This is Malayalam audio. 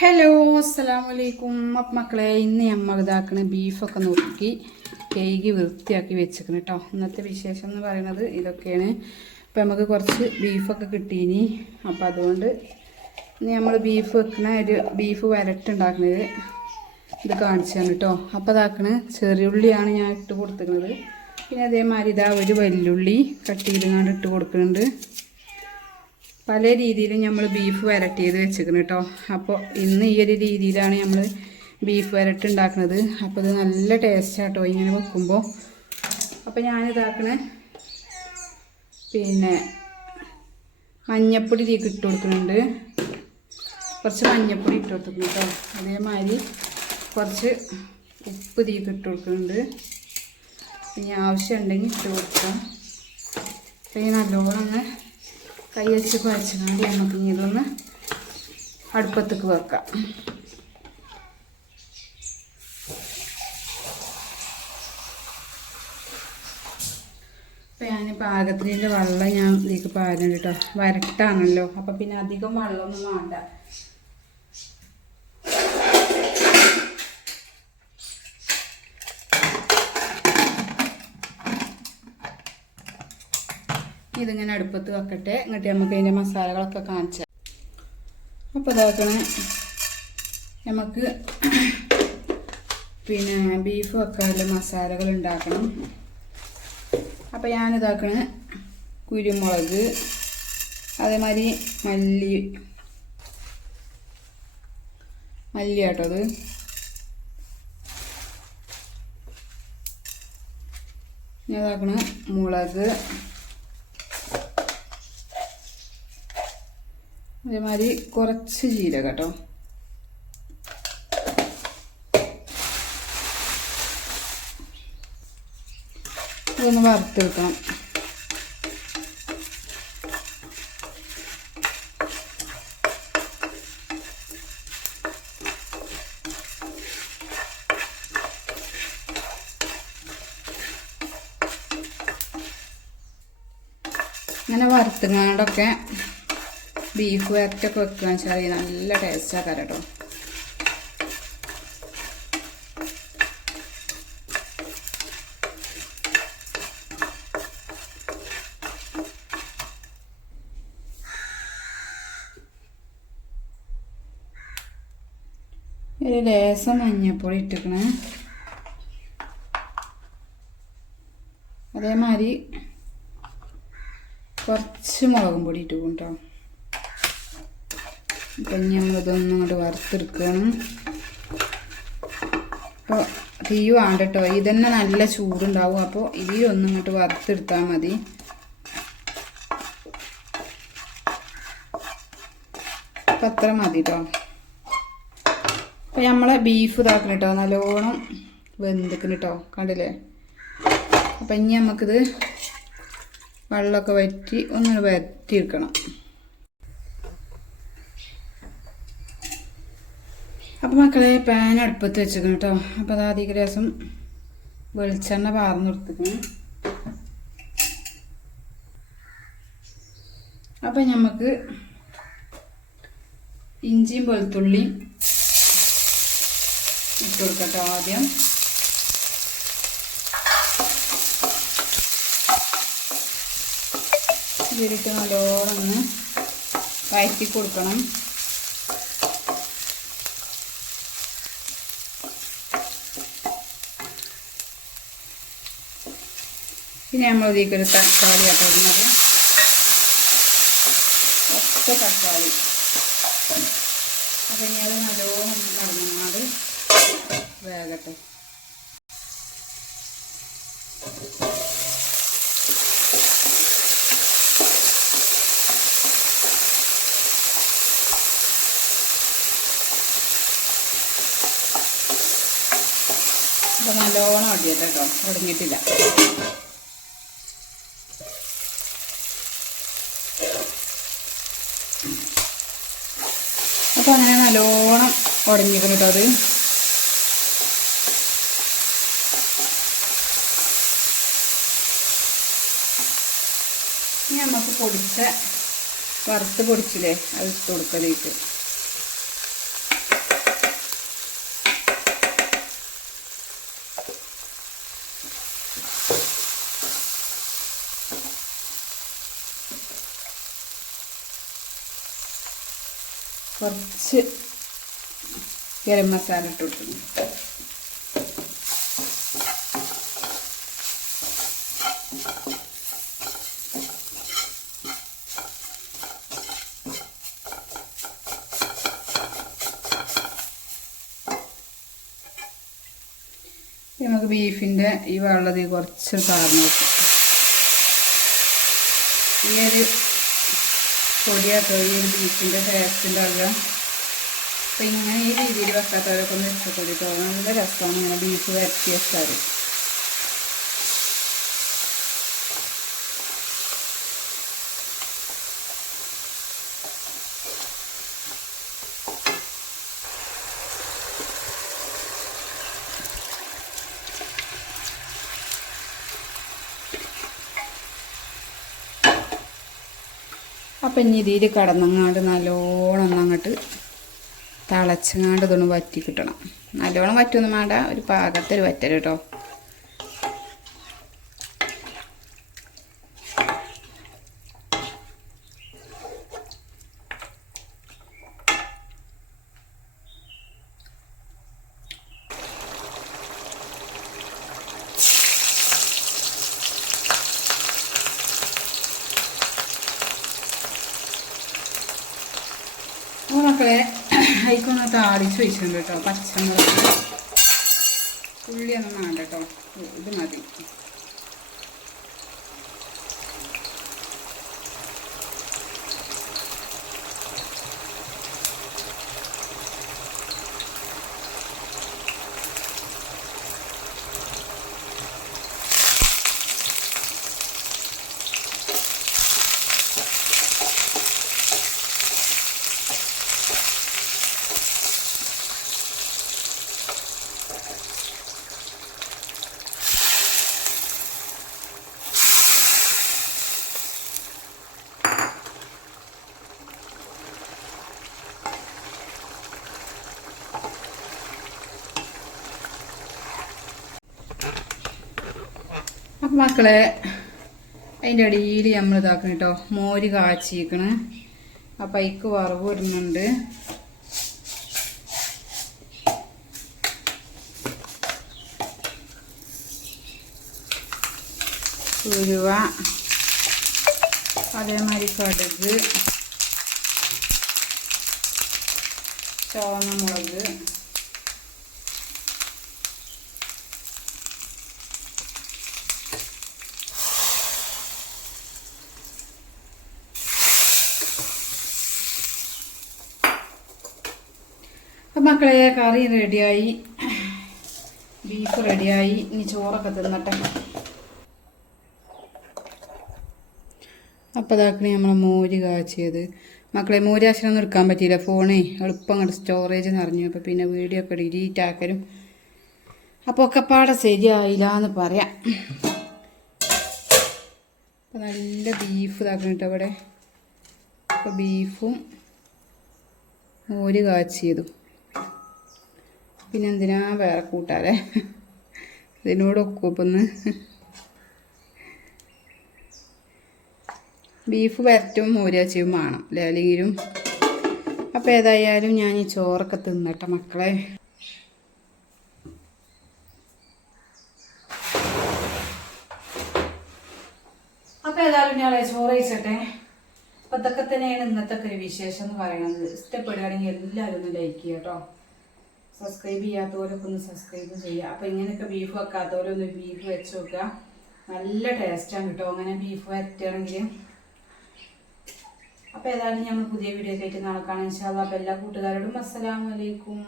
ഹലോ അസ്സലാമലൈക്കും. അപ്പം മക്കളെ, ഇന്ന് നമ്മൾ ഇതാക്കണ ബീഫൊക്കെ നോക്കി കേക്ക് വൃത്തിയാക്കി വെച്ചിരിക്കണം കേട്ടോ. ഇന്നത്തെ വിശേഷം എന്ന് പറയുന്നത് ഇതൊക്കെയാണ്. ഇപ്പം നമുക്ക് കുറച്ച് ബീഫൊക്കെ കിട്ടീനി. അപ്പം അതുകൊണ്ട് ഇനി നമ്മൾ ബീഫ് വെക്കണ ഒരു ബീഫ് വരട്ടുണ്ടാക്കുന്നത് ഇത് കാണിച്ചാണ് കേട്ടോ. അപ്പം അതാക്കണ ചെറിയുള്ളിയാണ് ഞാൻ ഇട്ട് കൊടുത്തിരിക്കുന്നത്. പിന്നെ അതേമാതിരി ഇതാ ഒരു വെല്ലുള്ളി കട്ട് ചെയ്തങ്ങാണ്ട് ഇട്ട് കൊടുക്കുന്നുണ്ട്. പല രീതിയിലും നമ്മൾ ബീഫ് വരട്ടി ചെയ്ത് വെച്ചിരിക്കണം കേട്ടോ. അപ്പോൾ ഇന്ന് ഈ ഒരു രീതിയിലാണ് നമ്മൾ ബീഫ് വരട്ട് ഉണ്ടാക്കുന്നത്. അപ്പോൾ ഇത് നല്ല ടേസ്റ്റാട്ടോ ഇങ്ങനെ വെക്കുമ്പോൾ. അപ്പോൾ ഞാനിതാക്കണ പിന്നെ മഞ്ഞപ്പൊടി ഇതിലേക്ക് ഇട്ട് കൊടുക്കുന്നുണ്ട്. കുറച്ച് മഞ്ഞപ്പൊടി ഇട്ട് കൊടുക്കുന്നു കേട്ടോ. അതേമാതിരി കുറച്ച് ഉപ്പ് ഇതിലേക്ക് ഇട്ട് കൊടുക്കുന്നുണ്ട്. ഇനി ആവശ്യമുണ്ടെങ്കിൽ ഇട്ട് കൊടുക്കാം. അപ്പോൾ നല്ലോണം കൈ വെച്ച് കുഴച്ചുകൊണ്ട് നമുക്ക് ഇനി ഇതൊന്ന് അടുപ്പത്തേക്ക് വെക്കാം. അപ്പം ഞാൻ പാകത്തിൻ്റെ വെള്ളം ഞാൻ ഇതിലേക്ക് പാരുന്നുണ്ട് കേട്ടോ. വരട്ടാണല്ലോ, അപ്പം പിന്നെ അധികം വെള്ളമൊന്നും വേണ്ട. ഇതിങ്ങനെ അടുപ്പത്ത് വെക്കട്ടെ. എന്നിട്ട് നമുക്ക് അതിൻ്റെ മസാലകളൊക്കെ കാണിച്ചാൽ. അപ്പോൾ ഇതാക്കണേ, നമുക്ക് പിന്നെ ബീഫ് വെക്കാനുള്ള മസാലകൾ ഉണ്ടാക്കണം. അപ്പോൾ ഞാനിതാക്കണേ കുരുമുളക്, അതേമാതിരി മല്ലി കേട്ടോ. അത് ഞാൻ ഇതാക്കണേ മുളക്, അതേമാതിരി കുറച്ച് ജീരകം കേട്ടോ. ഇതൊന്ന് വറുത്തെടുക്കണം. ഇങ്ങനെ വറുത്തുങ്ങാണ്ടൊക്കെ ബീഫ് വരട്ടൊക്കെ വെക്കുകയെന്ന് വെച്ചാൽ നല്ല ടേസ്റ്റാണ് കേട്ടോ. ഒരു ലേശം മഞ്ഞപ്പൊടി ഇട്ടിക്കണേ. അതേമാതിരി കുറച്ച് മുളകും പൊടി ഇട്ട് കേട്ടോ. അപ്പം നമ്മളിതൊന്നും ഇങ്ങോട്ട് വറുത്തെടുക്കണം. അപ്പോൾ തീ വേണ്ട കേട്ടോ. ഇതന്നെ നല്ല ചൂടുണ്ടാവും. അപ്പോൾ ഇതിലൊന്നും ഇങ്ങോട്ട് വറുത്തെടുത്താൽ മതി. അപ്പം അത്ര മതി കേട്ടോ. അപ്പം നമ്മളെ ബീഫ് ഇതാക്കണം കേട്ടോ. നല്ലോണം വെന്തിക്കണം കേട്ടോ. കണ്ടില്ലേ? അപ്പം ഇനി നമുക്കിത് വെള്ളമൊക്കെ വറ്റി ഒന്നിട്ട് വരട്ടിയെടുക്കണം. അപ്പോൾ മക്കളെ, പാൻ അടുപ്പത്ത് വെച്ചിരിക്കണം കേട്ടോ. അപ്പോൾ അത് അധിക രസം വെളിച്ചെണ്ണ പാർന്ന് കൊടുത്തിരിക്കണം. അപ്പം നമുക്ക് ഇഞ്ചിയും വെളുത്തുള്ളിയും ഇട്ട് കൊടുക്കട്ടോ. ആദ്യം ഇതിലേക്ക് നല്ലോണം ഒന്ന് വഴറ്റി കൊടുക്കണം. പിന്നെ നമ്മൾ ഇതിലേക്ക് ഒരു തക്കാളി ആട്ടോ ഇടുന്നത്. ഒറ്റ തക്കാളി. അപ്പം ഇനി അത് നല്ലോണം നടന്നാൽ വേഗട്ടെ. അപ്പം നല്ലോണം ഒടിയട്ടെ കേട്ടോ. ഒടിഞ്ഞിട്ടില്ല. അപ്പോൾ അങ്ങനെ നല്ലോണം ഉടഞ്ഞിരിക്കണം കേട്ടോ. അത് ഇനി നമുക്ക് വറുത്ത് പൊടിച്ചില്ലേ, അത് ഇട്ട് കൊടുക്കലേക്ക്. കുറച്ച് ഗരം മസാല ഇട്ട് കൊടുക്കുന്നു. നമുക്ക് ബീഫിൻ്റെ ഈ വെള്ളത്തിൽ കുറച്ച് കാർന്ന് വെക്കും. ഈ ഒരു പൊടിയാട്ടോ ഈ ഒരു ബീഫിൻ്റെ ടേസ്റ്റിൻ്റെ വെള്ളം. അപ്പം ഇങ്ങനെ ഈ രീതിയിൽ വെക്കാത്തവരൊക്കെ ഒന്ന് ഇഷ്ടപ്പെട്ടിട്ടോ. നല്ല രസമാണ് ഇങ്ങനെ ബീഫ് വരട്ടി വെച്ചാൽ. അപ്പം ഇനി ഇതിൽ കടന്നങ്ങാണ്ട് നല്ലോണം അങ്ങോട്ട് തിളച്ചങ്ങാണ്ട് ഇതൊന്ന് വറ്റി കിട്ടണം. നല്ലോണം വറ്റൊന്നും വേണ്ട, ഒരു പാകത്തൊരു വറ്റൽ കേട്ടോ. അപ്പോൾ മക്കളെ അതിക്കൊന്ന് താളിച്ച് വെച്ചിട്ടുണ്ട് കേട്ടോ. പച്ചമുളക് ഉള്ളിയൊന്നും വേണ്ട കേട്ടോ, ഇത് മതി. അപ്പം മക്കളെ അതിൻ്റെ അടിയിൽ നമ്മൾ ഇതാക്കണം കേട്ടോ, മോര് കാച്ചിക്കണ്. അപ്പം അതിക്ക് വറവ് ഇടുന്നുണ്ട്. ഉലുവ, അതേമാതിരി കടുക്, ചുവന്ന മുളക്, മക്കളെ കറി റെഡിയായി, ബീഫ് റെഡിയായി. ഇനി ചോറൊക്കെ തിന്നട്ടെ. അപ്പോൾ ഇതാക്കണേ നമ്മൾ മോര് കാച്ചിയത്. മക്കളെ മോര് കാച്ചിനൊന്നും എടുക്കാൻ പറ്റിയില്ല, ഫോണേ എളുപ്പം അങ്ങോട്ട് സ്റ്റോറേജ് നിറഞ്ഞു. അപ്പോൾ പിന്നെ വീഡിയോ ഒക്കെ ഡിലീറ്റ് ആക്കലും അപ്പോൾ ഒക്കെ പാടെ ശരിയായില്ല എന്ന് പറയാം. അപ്പോൾ നല്ല ബീഫ് ഇതാക്കണം കേട്ടോ ഇവിടെ. അപ്പോൾ ബീഫും മോര് കാച്ചിയതും പിന്നെ എന്തിനാ വേറെ കൂട്ടാലേ, ഇതിനോടൊക്കെ ഇപ്പം ഒന്ന് ബീഫ് വരട്ടും മോരാച്ചിയും വേണം അല്ലേ, അല്ലെങ്കിലും. അപ്പോൾ ഏതായാലും ഞാൻ ഈ ചോറൊക്കെ തിന്നട്ടെ മക്കളെ. അപ്പോൾ ഏതായാലും ഞാൻ ചോറ് കഴിച്ചട്ടെ. അപ്പം ഇതൊക്കെ തന്നെയാണ് ഇന്നത്തെ ഒരു വിശേഷം എന്ന് പറയുന്നത്. ഇഷ്ടപ്പെടുകയാണെങ്കിൽ എല്ലാവരും ഒന്ന് ലൈക്ക് ചെയ്യുക കേട്ടോ. സബ്സ്ക്രൈബ് ചെയ്യാത്തവരൊക്കെ ഒന്ന് സബ്സ്ക്രൈബ് ചെയ്യുക. അപ്പോൾ ഇങ്ങനെയൊക്കെ ബീഫ് വെക്കാത്തവരൊന്ന് ബീഫ് വെച്ച് നോക്കുക, നല്ല ടേസ്റ്റാണ് കേട്ടോ അങ്ങനെ ബീഫ് വരട്ടുകയാണെങ്കിൽ. അപ്പോൾ ഏതായാലും നമ്മൾ പുതിയ വീഡിയോ ആയിട്ട് നാളെ കാണാം ഇൻഷാ അല്ലാഹ്. അപ്പോൾ എല്ലാ കൂട്ടുകാരോടും അസ്സലാമു അലൈക്കും.